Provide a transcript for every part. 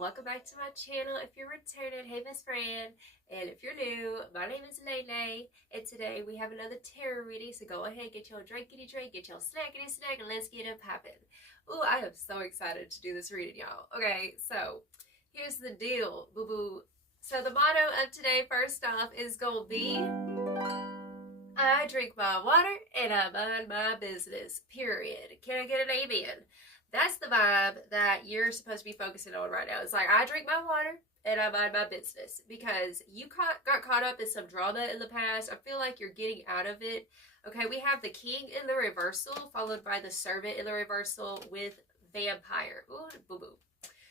welcome back to my channel. If you're returning, hey best friend, and if you're new, my name is Lele, and today we have another tarot reading, so go ahead, get your drinkity drink, get your snackity snack, and let's get it poppin'. Ooh, I am so excited to do this reading, y'all. Okay, so here's the deal, boo-boo. So the motto of today, first off, is gonna be, I drink my water and I mind my business, period. Can I get an amen? That's the vibe that you're supposed to be focusing on right now. It's like, I drink my water and I mind my business, because you got caught up in some drama in the past. I feel like you're getting out of it. Okay, we have the King in the reversal, followed by the Servant in the reversal with Vampire. Ooh, boo-boo.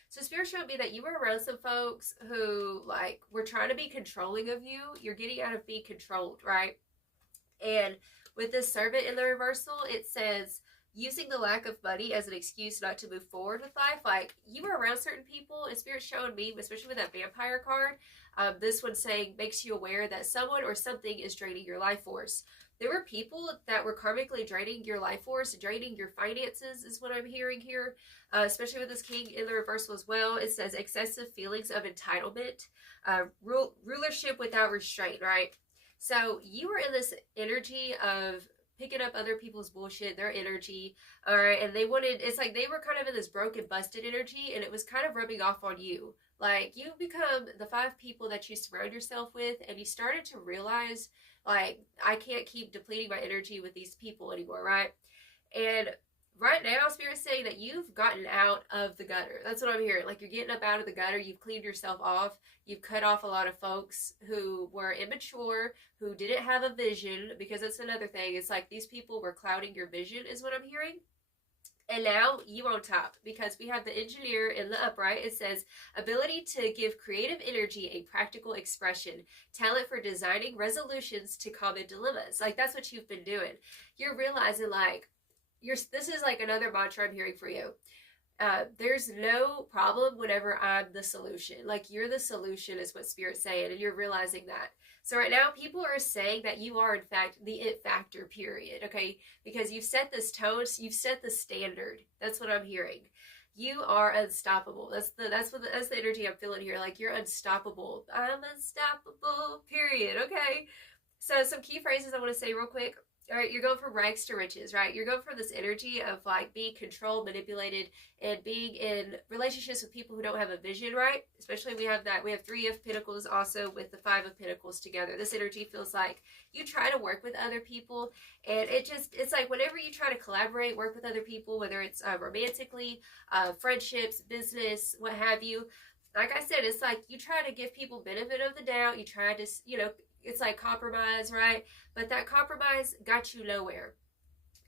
So Spirit showed me that you were around some folks who, like, were trying to be controlling of you. You're getting out of being controlled, right? And with this Servant in the reversal, it says, using the lack of money as an excuse not to move forward with life. Like, you were around certain people, and Spirit showing me, especially with that Vampire card, this one saying, makes you aware that someone or something is draining your life force. There were people that were karmically draining your life force, draining your finances, is what I'm hearing here, especially with this King in the reversal as well. It says excessive feelings of entitlement, rulership without restraint, right? So you were in this energy of picking up other people's bullshit, their energy, all right, and they wanted, it's like they were kind of in this broken, busted energy, and it was kind of rubbing off on you. Like, you become the 5 people that you surround yourself with, and you started to realize, like, I can't keep depleting my energy with these people anymore, right? And right now, Spirit's saying that you've gotten out of the gutter. That's what I'm hearing. Like, you're getting up out of the gutter. You've cleaned yourself off. You've cut off a lot of folks who were immature, who didn't have a vision, because that's another thing. It's like these people were clouding your vision, is what I'm hearing. And now you're on top, because we have the Engineer in the upright. It says, ability to give creative energy a practical expression, talent for designing resolutions to common dilemmas. Like, that's what you've been doing. You're realizing, like, this is like another mantra I'm hearing for you. There's no problem whenever I'm the solution. Like, you're the solution is what Spirit's saying, and you're realizing that. So right now, people are saying that you are, in fact, the it factor, period, okay? Because you've set this tone, you've set the standard. That's what I'm hearing. You are unstoppable. That's the energy I'm feeling here. Like, you're unstoppable. I'm unstoppable, period, okay? So some key phrases I want to say real quick. All right, you're going from rags to riches, right? You're going from this energy of, like, being controlled, manipulated, and being in relationships with people who don't have a vision, right? Especially we have 3 of Pentacles also with the 5 of Pentacles together. This energy feels like you try to work with other people, and it's like whenever you try to collaborate, work with other people, whether it's romantically, friendships, business, what have you, like I said, it's like you try to give people benefit of the doubt. You try to, it's like compromise, right? But that compromise got you nowhere.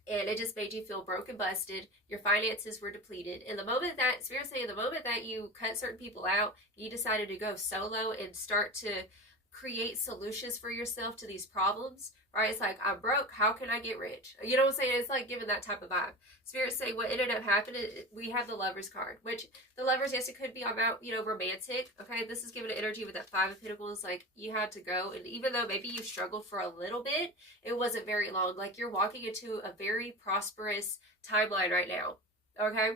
And it just made you feel broken, busted. Your finances were depleted. And the moment that, Spirit's saying, the moment that you cut certain people out, you decided to go solo and start to create solutions for yourself to these problems, right? It's like, I'm broke, how can I get rich? You know what I'm saying? It's like giving that type of vibe. Spirit's saying what ended up happening, we have the Lovers card, which the Lovers, yes, it could be about, romantic, okay? This is giving an energy with that 5 of Pentacles, like, you had to go, and even though maybe you struggled for a little bit, it wasn't very long. Like, you're walking into a very prosperous timeline right now. Okay,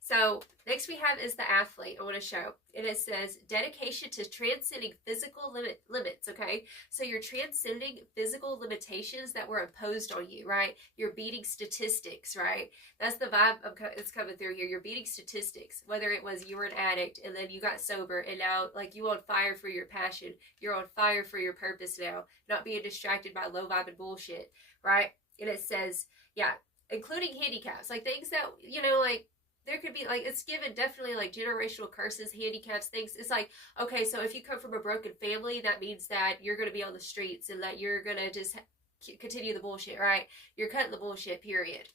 so next we have is the Athlete I want to show, and it says dedication to transcending physical limits. Okay, so you're transcending physical limitations that were imposed on you, right? You're beating statistics, right? That's the vibe it's coming through here. You're beating statistics, whether it was you were an addict and then you got sober, and now, like, you on fire for your passion, you're on fire for your purpose now, not being distracted by low vibe and bullshit, right? And it says, yeah, including handicaps, like things that, like, there could be, like, it's given definitely, like, generational curses, handicaps, things. It's like, okay, so if you come from a broken family, that means that you're going to be on the streets and that you're going to just continue the bullshit, right? You're cutting the bullshit, period.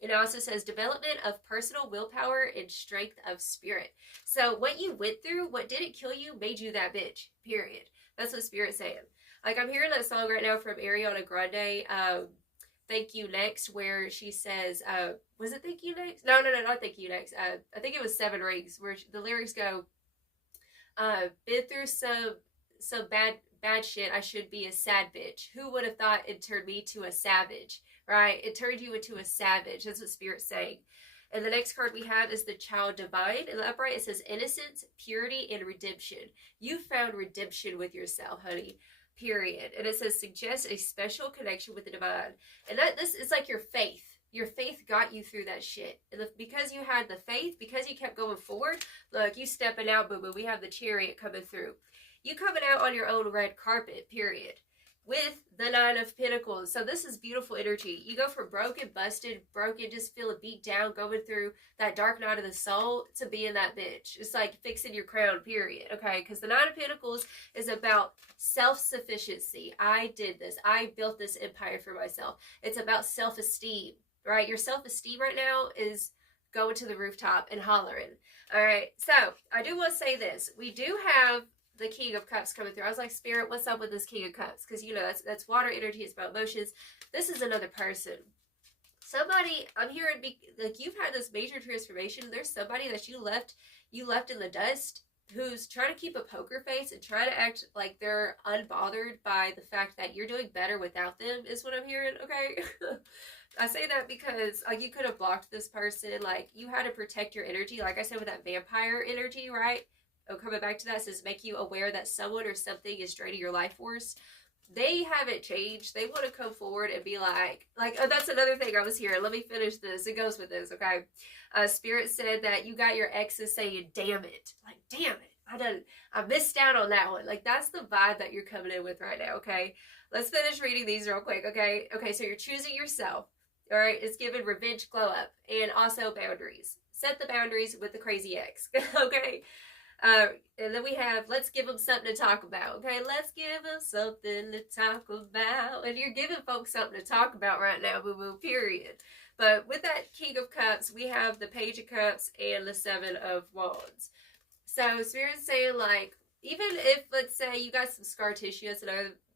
It also says development of personal willpower and strength of spirit. So what you went through, what didn't kill you, made you that bitch, period. That's what Spirit's saying. Like, I'm hearing that song right now from Ariana Grande, Thank You Next, where she says, was it Thank You Next? No, not Thank You Next. I think it was 7 Rings, where the lyrics go, been through some bad shit, I should be a sad bitch. Who would have thought it turned me to a savage, right? It turned you into a savage. That's what Spirit's saying. And the next card we have is the Child Divine. In the upright, it says innocence, purity, and redemption. You found redemption with yourself, honey. Period. And it says suggest a special connection with the divine. And this is like your faith. Your faith got you through that shit. And because you had the faith, because you kept going forward, look, you stepping out, boo-boo. We have the Chariot coming through. You coming out on your own red carpet, period. With the Nine of Pentacles. So this is beautiful energy. You go from broken, busted, broken, just feeling beat down, going through that dark night of the soul to being that bitch. It's like fixing your crown, period. Okay? Because the Nine of Pentacles is about self-sufficiency. I did this. I built this empire for myself. It's about self-esteem, right? Your self-esteem right now is going to the rooftop and hollering. All right? So I do want to say this. We do have the King of Cups coming through. I was like, Spirit, what's up with this King of Cups? Because, you know, that's water energy. It's about emotions. This is another person. Somebody, I'm hearing, like, you've had this major transformation. There's somebody that you left in the dust who's trying to keep a poker face and try to act like they're unbothered by the fact that you're doing better without them, is what I'm hearing, okay? I say that because, like, you could have blocked this person. Like, you had to protect your energy. Like I said, with that vampire energy, right? Oh, coming back to that, it says make you aware that someone or something is draining your life force. They haven't changed. They want to come forward and be like, oh, that's another thing I was hearing. Let me finish this. It goes with this, okay? Spirit said that you got your exes saying, damn it. Like, damn it. I missed out on that one. Like, that's the vibe that you're coming in with right now, okay? Let's finish reading these real quick, okay? Okay, so you're choosing yourself, all right? It's given revenge, glow up, and also boundaries. Set the boundaries with the crazy ex, okay? And then we have, let's give them something to talk about, okay? Let's give them something to talk about. And you're giving folks something to talk about right now, boo-boo, period. But with that King of Cups, we have the Page of Cups and the Seven of Wands. So Spirit's saying, like, even if, let's say, you got some scar tissue,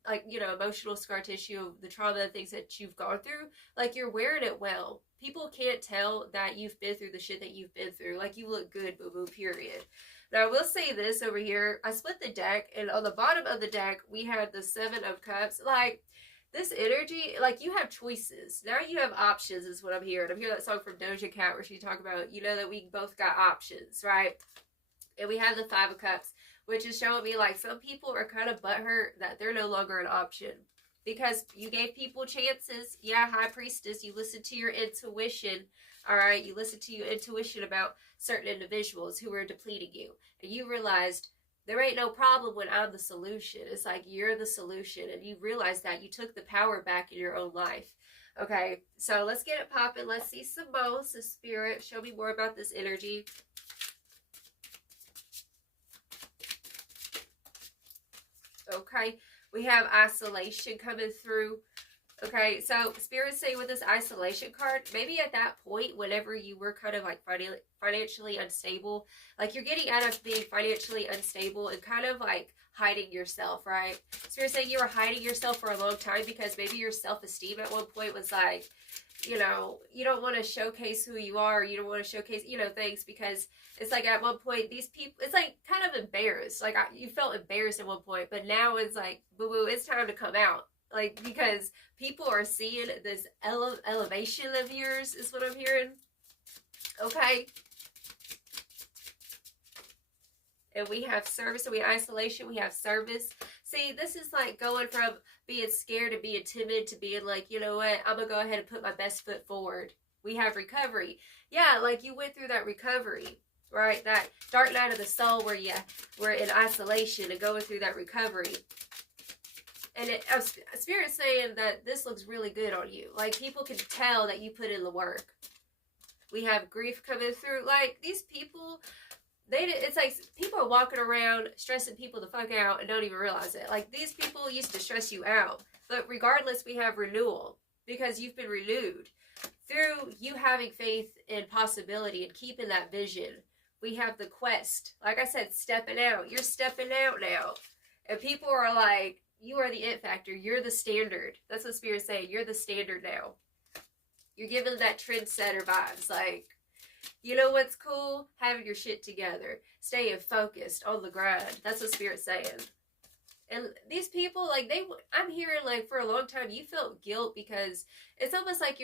like, you know, emotional scar tissue, the trauma and things that you've gone through, like, you're wearing it well. People can't tell that you've been through the shit that you've been through. Like, you look good, boo-boo, period. Now, I will say this over here. I split the deck, and on the bottom of the deck, we had the Seven of Cups. Like, this energy, like, you have choices. Now you have options is what I'm hearing. I'm hearing that song from Doja Cat where she talked about, you know, that we both got options, right? And we have the Five of Cups, which is showing me, like, some people are kind of butthurt that they're no longer an option. Because you gave people chances. Yeah, High Priestess, you listened to your intuition. All right, you listened to your intuition about certain individuals who were depleting you. And you realized there ain't no problem when I'm the solution. It's like you're the solution. And you realize that you took the power back in your own life. Okay, so let's get it popping. Let's see some more. So Spirit, show me more about this energy. Okay, we have isolation coming through. Okay, so Spirit's saying with this isolation card, maybe at that point, whenever you were kind of like financially unstable, like you're getting out of being financially unstable and kind of like hiding yourself, right? Spirit's saying you were hiding yourself for a long time because maybe your self-esteem at one point was like, you know, you don't want to showcase who you are. You don't want to showcase, you know, things because it's like at one point, these people, it's like kind of embarrassed. Like you felt embarrassed at one point, but now it's like, boo-boo, it's time to come out. Like, because people are seeing this elevation of yours is what I'm hearing. Okay. And we have service, so we isolation, we have service. See, this is like going from being scared to being timid to being like, you know what, I'm going to go ahead and put my best foot forward. We have recovery. Yeah, like you went through that recovery, right? That dark night of the soul where you were in isolation and going through that recovery. And Spirit's saying that this looks really good on you. Like, people can tell that you put in the work. We have grief coming through. Like, these people, it's like people are walking around stressing people the fuck out and don't even realize it. Like, these people used to stress you out. But regardless, we have renewal because you've been renewed. Through you having faith in possibility and keeping that vision, we have the quest. Like I said, stepping out. You're stepping out now. And people are like, you are the it factor. You're the standard. That's what Spirit's saying. You're the standard now. You're giving that trendsetter vibes. Like, you know what's cool? Having your shit together. Staying focused on the grind. That's what Spirit's saying. And these people, like, I'm hearing, like, for a long time, you felt guilt because it's almost like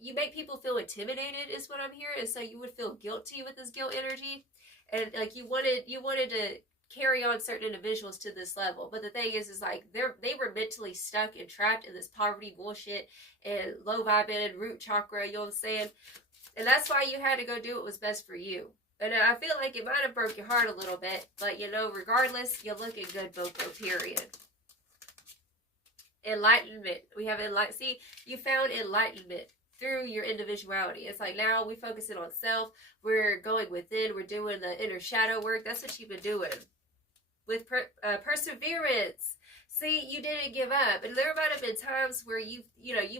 you make people feel intimidated is what I'm hearing. And so you would feel guilty with this guilt energy. And like you wanted to carry on certain individuals to this level. But the thing is like they were mentally stuck and trapped in this poverty bullshit and low vibing root chakra, you know what I'm saying? And that's why you had to go do what was best for you. And I feel like it might have broke your heart a little bit, but you know, regardless, you're looking good, Boko, period. Enlightenment. We have see, you found enlightenment through your individuality. It's like now we focusing on self. We're going within. We're doing the inner shadow work. That's what you've been doing with perseverance. See, you didn't give up, and there might have been times where you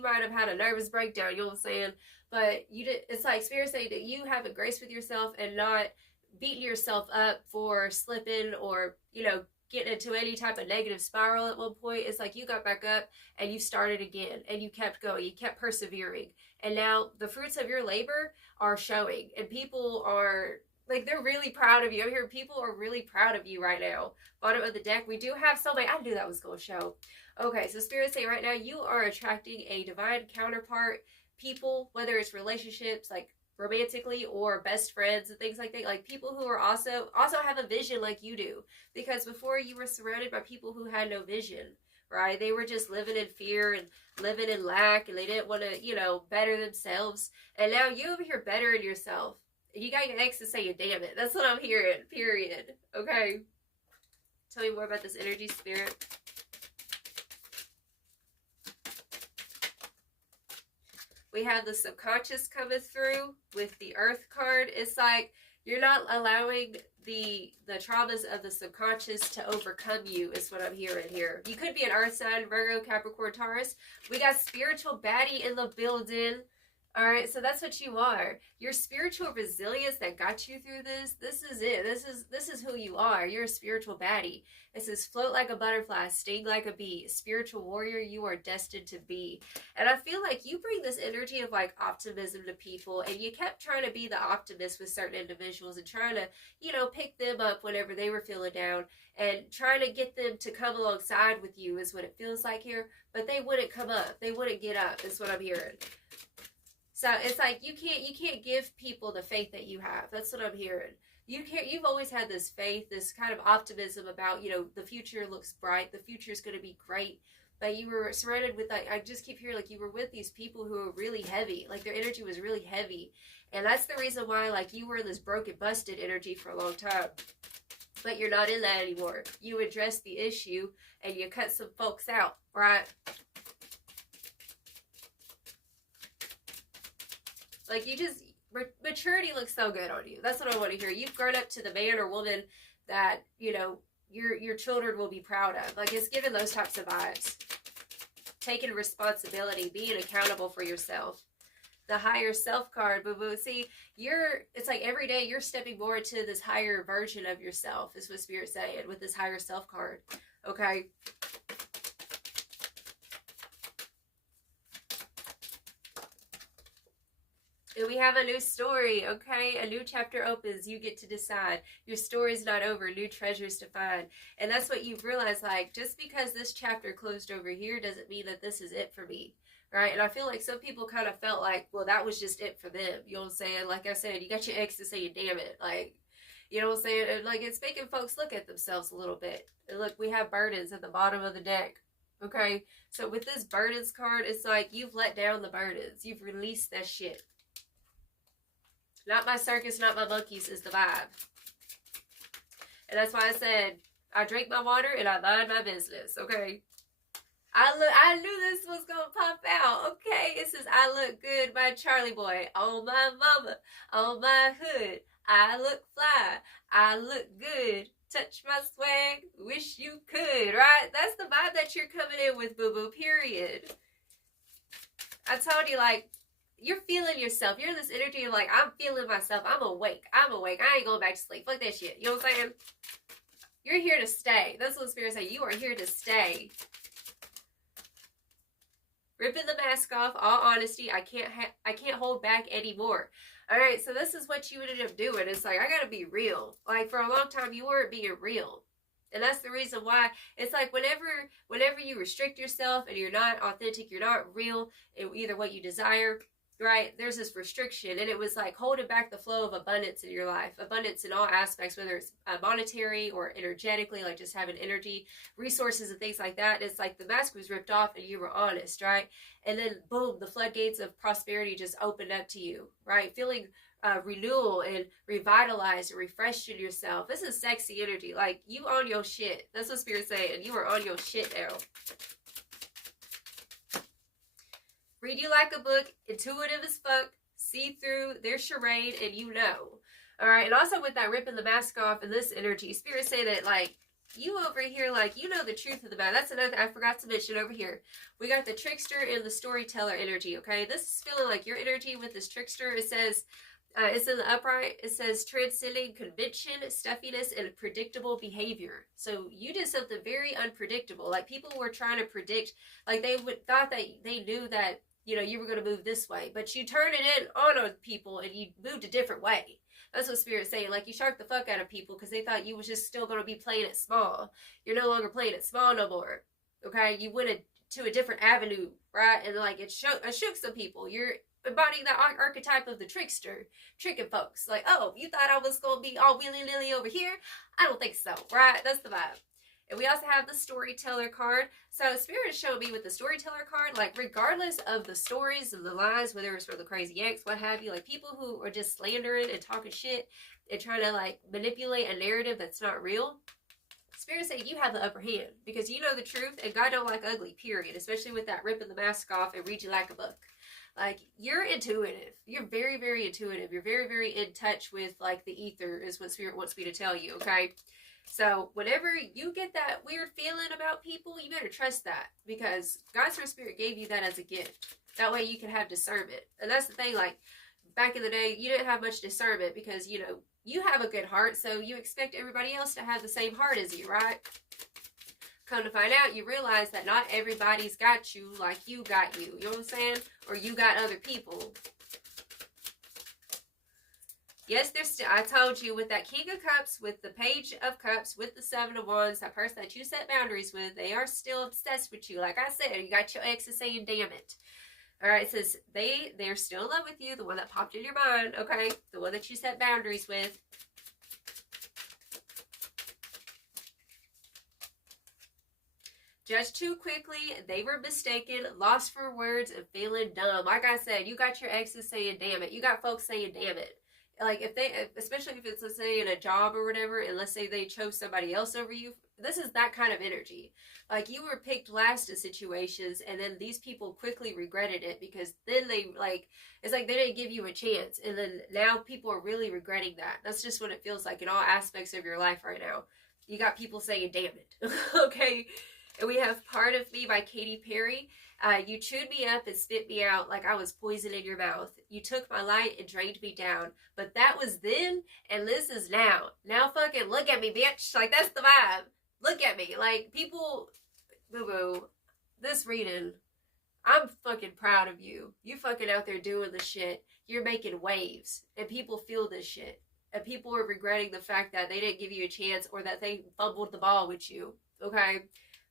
might have had a nervous breakdown. You know what I'm saying? But you did. It's like Spirit saying that you have a grace with yourself and not beating yourself up for slipping or getting into any type of negative spiral at one point. It's like you got back up and you started again and you kept going. You kept persevering. And now the fruits of your labor are showing. And people are, like, they're really proud of you. I'm hearing people are really proud of you right now. Bottom of the deck, we do have somebody. I knew that was going to show. Okay, so Spirit saying right now, you are attracting a divine counterpart. People, whether it's relationships, like romantically or best friends and things like that, like people who are also have a vision like you do, because before you were surrounded by people who had no vision, right? They were just living in fear and living in lack, and they didn't want to better themselves. And now you over here bettering yourself. You got your ex to say, damn it. That's what I'm hearing, period. Okay, tell me more about this energy, Spirit. We have the subconscious coming through with the Earth card. It's like you're not allowing the traumas of the subconscious to overcome you, is what I'm hearing here. You could be an Earth sign, Virgo, Capricorn, Taurus. We got spiritual baddie in the building. All right, so that's what you are. Your spiritual resilience that got you through this. This is it. This is who you are. You're a spiritual baddie. It says float like a butterfly, sting like a bee. Spiritual warrior you are destined to be. And I feel like you bring this energy of like optimism to people, and you kept trying to be the optimist with certain individuals and trying to, pick them up whenever they were feeling down and trying to get them to come alongside with you is what it feels like here. But they wouldn't come up. They wouldn't get up is what I'm hearing. So it's like you can't give people the faith that you have. That's what I'm hearing. You've always had this faith, this kind of optimism about, the future looks bright, the future is going to be great. But you were surrounded with, like, I just keep hearing, like, you were with these people who are really heavy. Like, their energy was really heavy. And that's the reason why, like, you were in this broken, busted energy for a long time. But you're not in that anymore. You addressed the issue and you cut some folks out, right? Like, maturity looks so good on you. That's what I want to hear. You've grown up to the man or woman that, your children will be proud of. Like, it's giving those types of vibes. Taking responsibility, being accountable for yourself. The higher self card, boo-boo. See, it's like every day you're stepping more into this higher version of yourself, is what Spirit's saying with this higher self card. Okay? And we have a new story, okay? A new chapter opens. You get to decide. Your story's not over. New treasures to find. And that's what you've realized, like, just because this chapter closed over here doesn't mean that this is it for me, right? And I feel like some people kind of felt like, well, that was just it for them. You know what I'm saying? Like I said, you got your ex to say, damn it. Like, you know what I'm saying? And, like, it's making folks look at themselves a little bit. And look, we have burdens at the bottom of the deck. Okay? So with this burdens card, it's like you've let down the burdens. You've released that shit. Not my circus, not my monkeys is the vibe. And that's why I said, I drink my water and I mind my business, okay? I knew this was going to pop out, okay? It says, I look good by Charlie Boy. On my mama, on my hood. I look fly. I look good. Touch my swag. Wish you could, right? That's the vibe that you're coming in with, boo-boo, period. I told you, like, you're feeling yourself. You're in this energy of like, I'm feeling myself. I'm awake. I ain't going back to sleep. Fuck that shit. You know what I'm saying? You're here to stay. That's what Spirit say. You are here to stay. Ripping the mask off. All honesty. I can't hold back anymore. All right. So this is what you ended up doing. It's like, I got to be real. Like, for a long time, you weren't being real. And that's the reason why it's like whenever you restrict yourself and you're not authentic, you're not real in either what you desire, right? There's this restriction, and it was like holding back the flow of abundance in your life. Abundance in all aspects, whether it's monetary or energetically, like just having energy, resources, and things like that. It's like the mask was ripped off and you were honest, right? And then boom, the floodgates of prosperity just opened up to you, right? Feeling renewal and revitalized and refreshed in yourself. This is sexy energy. Like, you on your shit. That's what Spirit's saying. You are on your shit now. Read you like a book, intuitive as fuck, see through their charade, and you know. Alright, and also with that ripping the mask off and this energy, Spirit say that, like, you over here, like, you know the truth of the matter. That's another thing I forgot to mention over here. We got the trickster and the storyteller energy, okay? This is feeling like your energy with this trickster. It says, it's in the upright. It says transcending convention, stuffiness, and predictable behavior. So you did something very unpredictable. Like, people were trying to predict, like, they thought that they knew that, you know, you were going to move this way, but you turned it in on people and you moved a different way. That's what Spirit's saying. Like, you sharked the fuck out of people because they thought you was just still going to be playing it small. You're no longer playing it small no more. Okay? You went to a different avenue, right? And like, it shook some people. You're embodying that archetype of the trickster, tricking folks. Like, oh, you thought I was going to be all willy-nilly over here? I don't think so, right? That's the vibe. And we also have the storyteller card. So Spirit is showing me with the storyteller card, like, regardless of the stories and the lies, whether it's for the crazy ex, what have you, like, people who are just slandering and talking shit and trying to, like, manipulate a narrative that's not real, Spirit is saying you have the upper hand because you know the truth, and God don't like ugly, period. Especially with that ripping the mask off and read you like a book. Like, you're intuitive. You're very, very intuitive. You're very, very in touch with, like, the ether is what Spirit wants me to tell you, okay? So whenever you get that weird feeling about people, you better trust that, because God's Spirit gave you that as a gift. That way you can have discernment. And that's the thing, like, back in the day, you didn't have much discernment because, you know, you have a good heart, so you expect everybody else to have the same heart as you, right? Come to find out, you realize that not everybody's got you like you got you. You know what I'm saying? Or you got other people. Yes, there's still, I told you, with that King of Cups, with the Page of Cups, with the Seven of Wands, that person that you set boundaries with, they are still obsessed with you. Like I said, you got your exes saying, damn it. Alright, it says they're still in love with you, the one that popped in your mind, okay? The one that you set boundaries with. Judged too quickly, they were mistaken, lost for words, and feeling dumb. Like I said, you got your exes saying, damn it. You got folks saying, damn it. Like, if they, especially if it's, let's say, in a job or whatever, and let's say they chose somebody else over you, this is that kind of energy. Like, you were picked last in situations, and then these people quickly regretted it, because then they, like, it's like they didn't give you a chance, and then now people are really regretting that. That's just what it feels like in all aspects of your life right now. You got people saying, damn it. Okay? And we have Part of Me by Katy Perry. You chewed me up and spit me out like I was poison in your mouth. You took my light and drained me down. But that was then, and this is now. Now fucking look at me, bitch. Like, that's the vibe. Look at me. Like, people, boo-boo, this reading, I'm fucking proud of you. You fucking out there doing the shit. You're making waves. And people feel this shit. And people are regretting the fact that they didn't give you a chance, or that they fumbled the ball with you. Okay?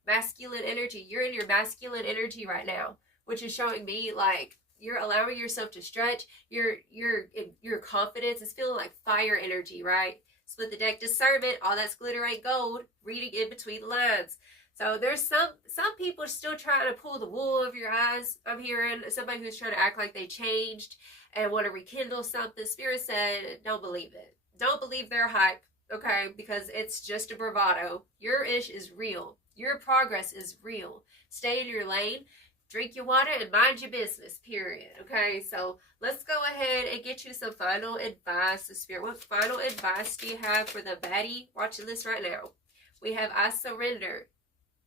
Masculine energy. You're in your masculine energy right now, which is showing me, like, you're allowing yourself to stretch. Your confidence is feeling like fire energy, right? Split the deck, discernment. All that's glitter ain't gold. Reading in between the lines. So there's some people still trying to pull the wool over your eyes. I'm hearing somebody who's trying to act like they changed and want to rekindle something. Spirit said, don't believe it. Don't believe their hype, okay? Because it's just a bravado. Your ish is real. Your progress is real. Stay in your lane, drink your water, and mind your business, period. Okay, so let's go ahead and get you some final advice. The Spirit, what final advice do you have for the baddie watching this right now? We have I surrender.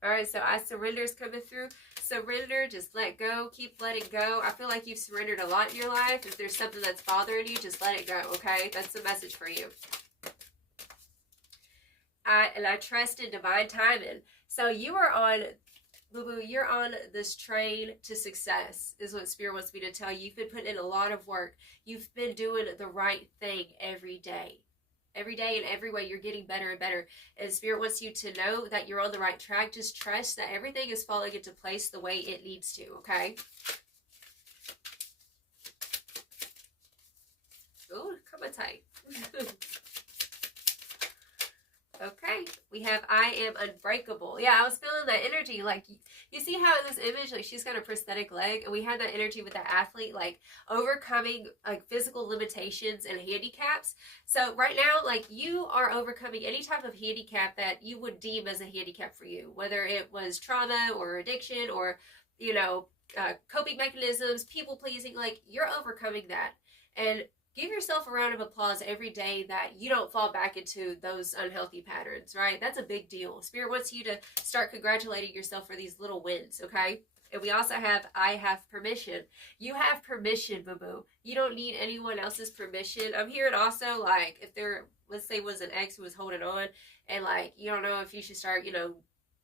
All right, so I surrender is coming through. Surrender, just let go, keep letting go. I feel like you've surrendered a lot in your life. If there's something that's bothering you, just let it go, okay? That's the message for you. I trust in divine timing. So you are on, boo-boo, you're on this train to success, is what Spirit wants me to tell you. You've been putting in a lot of work. You've been doing the right thing every day. Every day and every way, you're getting better and better. And Spirit wants you to know that you're on the right track. Just trust that everything is falling into place the way it needs to, okay? my type. Okay, we have I am unbreakable. Yeah, I was feeling that energy. Like, you see how in this image, like, she's got a prosthetic leg, and we had that energy with that athlete, like, overcoming, like, physical limitations and handicaps. So right now, like, you are overcoming any type of handicap that you would deem as a handicap for you, whether it was trauma or addiction or, you know, coping mechanisms, people pleasing. Like, you're overcoming that. And give yourself a round of applause every day that you don't fall back into those unhealthy patterns, right? That's a big deal. Spirit wants you to start congratulating yourself for these little wins, okay? And we also have, I have permission. You have permission, boo-boo. You don't need anyone else's permission. I'm hearing also, like, if there, let's say, was an ex who was holding on, and, like, you don't know if you should start, you know,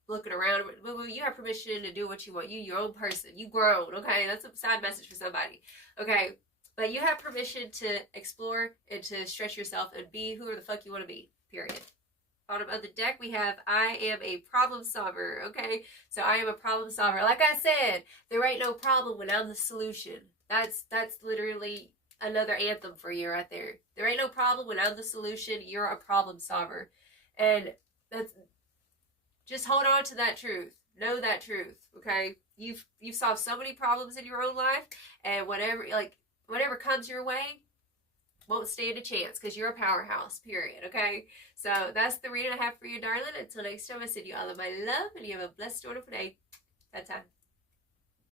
looking around. Boo-boo, you have permission to do what you want. You, your own person. You grown, okay? That's a side message for somebody, okay? But you have permission to explore and to stretch yourself and be who the fuck you want to be, period. Bottom of the deck, we have I am a problem solver, okay? So I am a problem solver. Like I said, there ain't no problem when I'm the solution. That's literally another anthem for you right there. There ain't no problem when I'm the solution. You're a problem solver. And that's, just hold on to that truth. Know that truth, okay? You've solved so many problems in your own life, and whatever comes your way won't stand a chance because you're a powerhouse, period, okay? So that's the reading I have for you, darling. Until next time, I send you all of my love, and you have a blessed, wonderful day. That time.